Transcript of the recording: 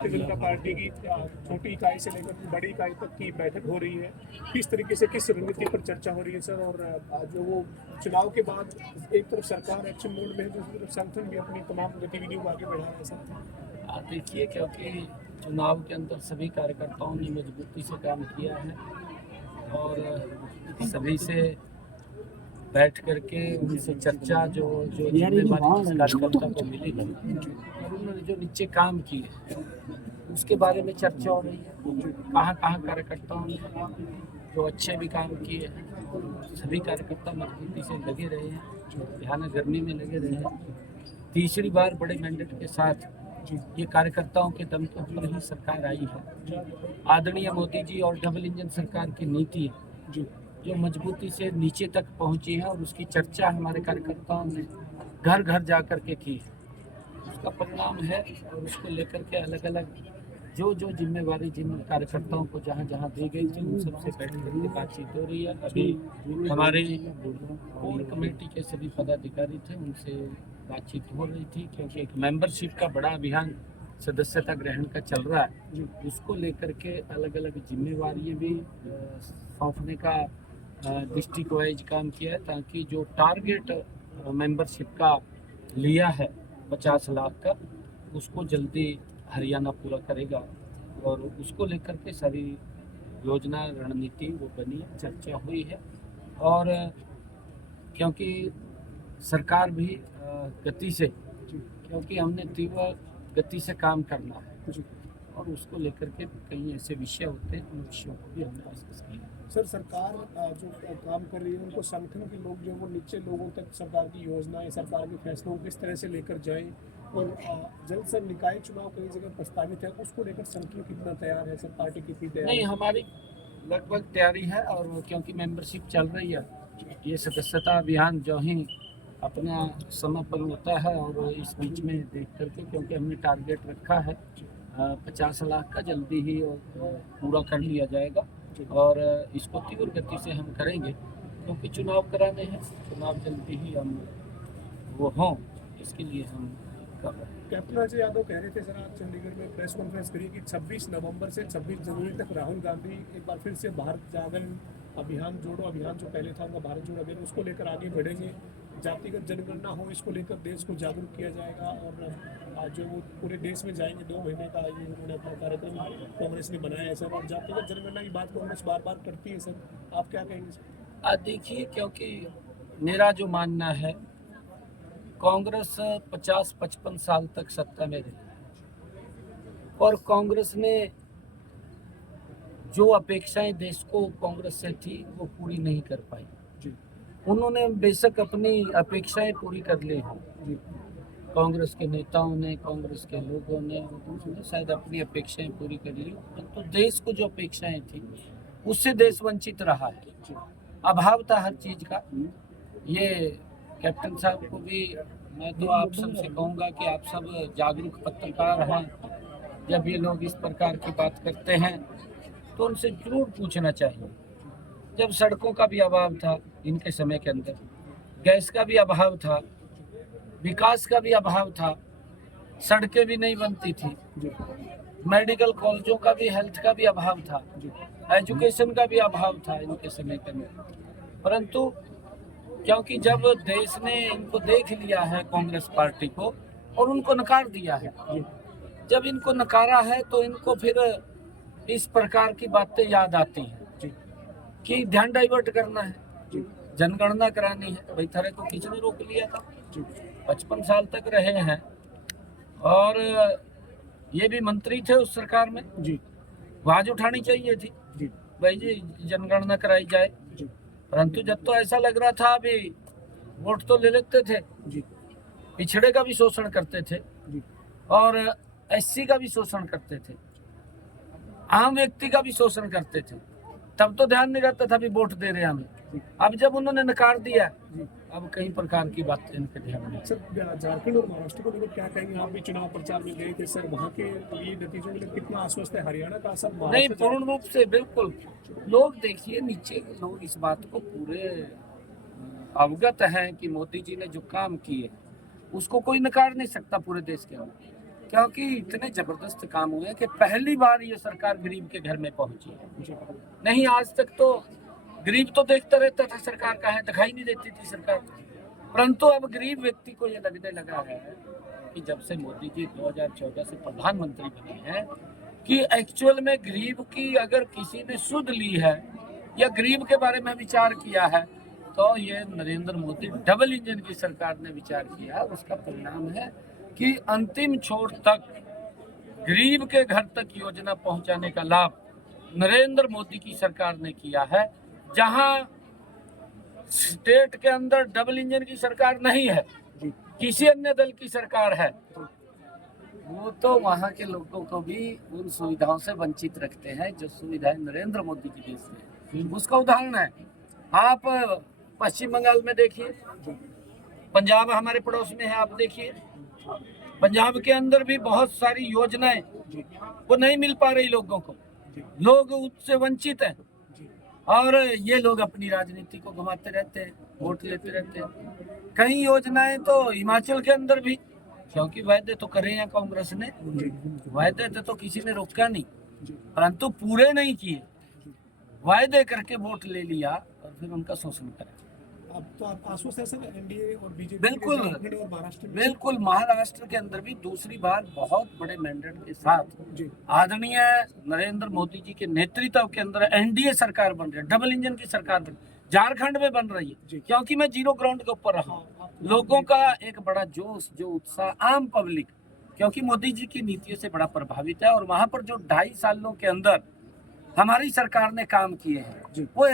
Bharatiya Janata party की छोटी इकाई से लेकर बड़ी इकाई तक की बैठक हो रही है। किस तरीके से किस रणनीति पर चर्चा हो रही है सर? और जो वो चुनाव के बाद एक तरफ सरकार एक्शन मोड में है, दूसरी तरफ संगठन भी अपनी तमाम गतिविधियों को आगे बढ़ा रहा है सर। देखिए, क्योंकि चुनाव के अंदर सभी कार्यकर्ताओं ने मजबूती से काम किया है और सभी से बैठ करके उनसे चर्चा जो जो जिम्मेदारी जिस कार्यकर्ता को मिली है और उन्होंने जो नीचे काम किए उसके बारे में चर्चा हो रही है। कहाँ कहाँ कार्यकर्ताओं ने जो अच्छे भी काम किए हैं, सभी कार्यकर्ता मजबूती से लगे रहे हैं, यहाँ गर्मी में लगे रहे हैं। तीसरी बार बड़े मैंडेट के साथ ये कार्यकर्ताओं के दम के ऊपर ही सरकार आई है। आदरणीय मोदी जी और डबल इंजन सरकार की नीति जो मजबूती से नीचे तक पहुंची है और उसकी चर्चा हमारे कार्यकर्ताओं ने घर घर जा कर के की है, उसका परिणाम है। और उसको लेकर के अलग अलग जो जो जिम्मेवारी जिन कार्यकर्ताओं को जहाँ जहाँ दी गई थी उन सबसे बैठ करके बातचीत हो रही है। अभी हमारे कोर कमेटी के सभी पदाधिकारी थे, उनसे बातचीत हो रही थी, क्योंकि एक मेंबरशिप का बड़ा अभियान सदस्यता ग्रहण का चल रहा है। उसको लेकर के अलग अलग जिम्मेवारियाँ भी सौंपने का डिस्ट्रिक्ट वाइज काम किया है, ताकि जो टारगेट मेंबरशिप का लिया है 50 लाख का, उसको जल्दी हरियाणा पूरा करेगा। और उसको लेकर के सारी योजना रणनीति वो बनी, चर्चा हुई है। और क्योंकि सरकार भी गति से, क्योंकि हमने तीव्र गति से काम करना है और उसको लेकर के कई ऐसे विषय होते हैं, उन विषयों को भी हमने डिस्कस किया। सर, सरकार जो काम कर रही है उनको संगठन के लोग जो वो नीचे लोगों तक सरकार की योजनाएं, सरकार के फैसलों को किस तरह से लेकर जाएं, और जल्द से निकाय चुनाव कई जगह प्रस्तावित है, उसको लेकर संगठन कितना तैयार है सर? पार्टी कितनी तैयार है? नहीं, हमारी लगभग तैयारी है। और क्योंकि मेंबरशिप चल रही है, ये सदस्यता अभियान जो ही अपना समय पर होता है, और इस बीच में देख करके, क्योंकि हमने टारगेट रखा है 50 लाख का, जल्दी ही पूरा कर लिया जाएगा। और इसको तीव्र गति से हम करेंगे, क्योंकि चुनाव कराने हैं, चुनाव जल्दी ही हम वो हों, इसके लिए हम कर रहे हैं। कैप्टन अजय यादव कह रहे थे सर आज चंडीगढ़ में प्रेस कॉन्फ्रेंस करी कि 26 नवंबर से 26 जनवरी तक राहुल गांधी एक बार फिर से भारत जागरण अभियान, जोड़ो अभियान जो पहले था उनका भारत जोड़ो अभियान, उसको लेकर आगे बढ़ेंगे। जातिगत जनगणना हो, इसको लेकर देश को जागरूक किया जाएगा। और जो वो पूरे देश में जाएंगे, 2 महीने का ये उन्होंने अपना कार्यक्रम कांग्रेस ने बनाया है सर। और जातिगत जनगणना की बात कांग्रेस बार बार करती है सर, आप क्या कहेंगे सर? देखिए, क्योंकि मेरा जो मानना है, कांग्रेस 50-55 साल तक सत्ता में रही और कांग्रेस ने जो अपेक्षाएं देश को कांग्रेस से थी वो पूरी नहीं कर पाई। उन्होंने बेशक अपनी अपेक्षाएं पूरी कर ली हों, कांग्रेस के नेताओं ने, कांग्रेस के लोगों ने शायद अपनी अपेक्षाएं पूरी कर ली, तो देश को जो अपेक्षाएं थी उससे देश वंचित रहा है। अभाव था हर चीज का। ये कैप्टन साहब को भी मैं तो आप सबसे कहूँगा कि आप सब जागरूक पत्रकार हैं, जब ये लोग इस प्रकार की बात करते हैं तो उनसे जरूर पूछना चाहिए। जब सड़कों का भी अभाव था इनके समय के अंदर, गैस का भी अभाव था, विकास का भी अभाव था, सड़कें भी नहीं बनती थी, मेडिकल कॉलेजों का भी, हेल्थ का भी अभाव था, एजुकेशन का भी अभाव था इनके समय के अंदर। परंतु क्योंकि जब देश ने इनको देख लिया है, कांग्रेस पार्टी को, और उनको नकार दिया है, जब इनको नकारा है तो इनको फिर इस प्रकार की बातें याद आती हैं कि ध्यान डाइवर्ट करना है, जनगणना करानी है। भाई थारे को किसने रोक लिया था? 55 साल तक रहे हैं और ये भी मंत्री थे उस सरकार में, आवाज उठानी चाहिए थी भाई जी जनगणना कराई जाए। परंतु जब तो ऐसा लग रहा था अभी वोट तो ले लेते थे, पिछड़े का भी शोषण करते थे और एससी का भी शोषण करते थे, आम व्यक्ति का भी शोषण करते थे, तब तो ध्यान नहीं रहता था भी वोट दे रहे हमें। अब जब उन्होंने नकार दिया, अब कई प्रकार की बातें इनके ध्यान में। सर, झारखंड और महाराष्ट्र को लेकर क्या कहेंगे? आप भी चुनाव प्रचार में गए थे सर, वहाँ के लिए नतीजों के लिए कितना आश्वस्त है? हरियाणा का सब नहीं, पूर्ण रूप से बिल्कुल। लोग देखिए, नीचे के लोग इस बात को पूरे अवगत हैं कि मोदी जी ने जो काम किए उसको कोई नकार नहीं सकता पूरे देश के अंदर। क्योंकि इतने जबरदस्त काम हुए कि पहली बार ये सरकार गरीब के घर में पहुंची है। नहीं आज तक तो गरीब तो देखता रहता था सरकार का है, दिखाई नहीं देती थी सरकार, परंतु अब गरीब व्यक्ति को ये लगने लगा है कि जब से मोदी जी 2014 से प्रधानमंत्री बने हैं कि एक्चुअल में गरीब की अगर किसी ने सुध ली है या गरीब के बारे में विचार किया है तो ये नरेंद्र मोदी डबल इंजन की सरकार ने विचार किया। उसका परिणाम है कि अंतिम छोर तक गरीब के घर तक योजना पहुंचाने का लाभ नरेंद्र मोदी की सरकार ने किया है। जहां स्टेट के अंदर डबल इंजन की सरकार नहीं है, किसी अन्य दल की सरकार है, वो तो वहां के लोगों को भी उन सुविधाओं से वंचित रखते हैं जो सुविधाएं नरेंद्र मोदी जी देते हैं। उसका उदाहरण है, आप पश्चिम बंगाल में देखिए, पंजाब हमारे पड़ोस में है, आप देखिए पंजाब के अंदर भी बहुत सारी योजनाएं वो नहीं मिल पा रही लोगों को, लोग उससे वंचित हैं और ये लोग अपनी राजनीति को घुमाते रहते हैं, वोट लेते रहते हैं। कई योजनाएं तो हिमाचल के अंदर भी, क्योंकि वायदे तो करे हैं कांग्रेस ने, वायदे तो किसी ने रोका नहीं, परंतु पूरे नहीं किए, वायदे करके वोट ले लिया और फिर उनका शोषण करा। अब तो आप आश्वस्त है सर एनडीए और बीजेपी बिल्कुल और महाराष्ट्र में? बिल्कुल, महाराष्ट्र के अंदर भी दूसरी बार बहुत बड़े मैंडेट के साथ आदरणीय नरेंद्र मोदी जी के नेतृत्व के अंदर एनडीए सरकार बन रही है, डबल इंजन की सरकार बन, झारखंड में बन रही है। क्योंकि मैं जीरो ग्राउंड के ऊपर रहा हूँ, लोगों का एक बड़ा जोश, जो उत्साह, आम पब्लिक क्योंकि मोदी जी की नीतियों से बड़ा प्रभावित है और वहां पर जो 2.5 सालों के अंदर हमारी सरकार ने काम किए हैं वो